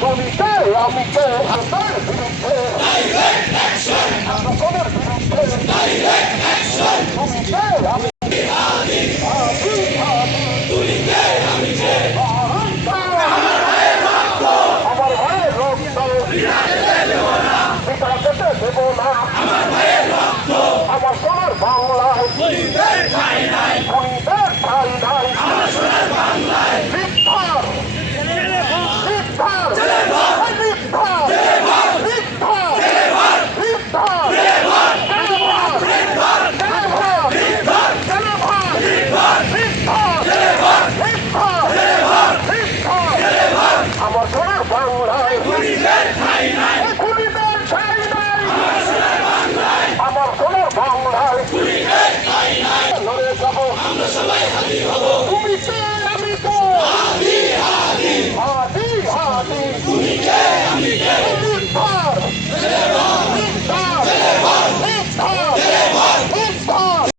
তুমি কে আমি কে হাসার বিরুদ্ধে হাসানের বিরুদ্ধে তুমি কে আমি আমার ভাইয়ের রক্ত পিতা যেতে দেব না আমার সোনার বাংলায় খুনিদের ঠাই নাই মিথ্যার আমার সোনার বাংলায় খুনিদের ঠাই নাই আমার সোনার বাংলায় লড়ে যাবো তুমি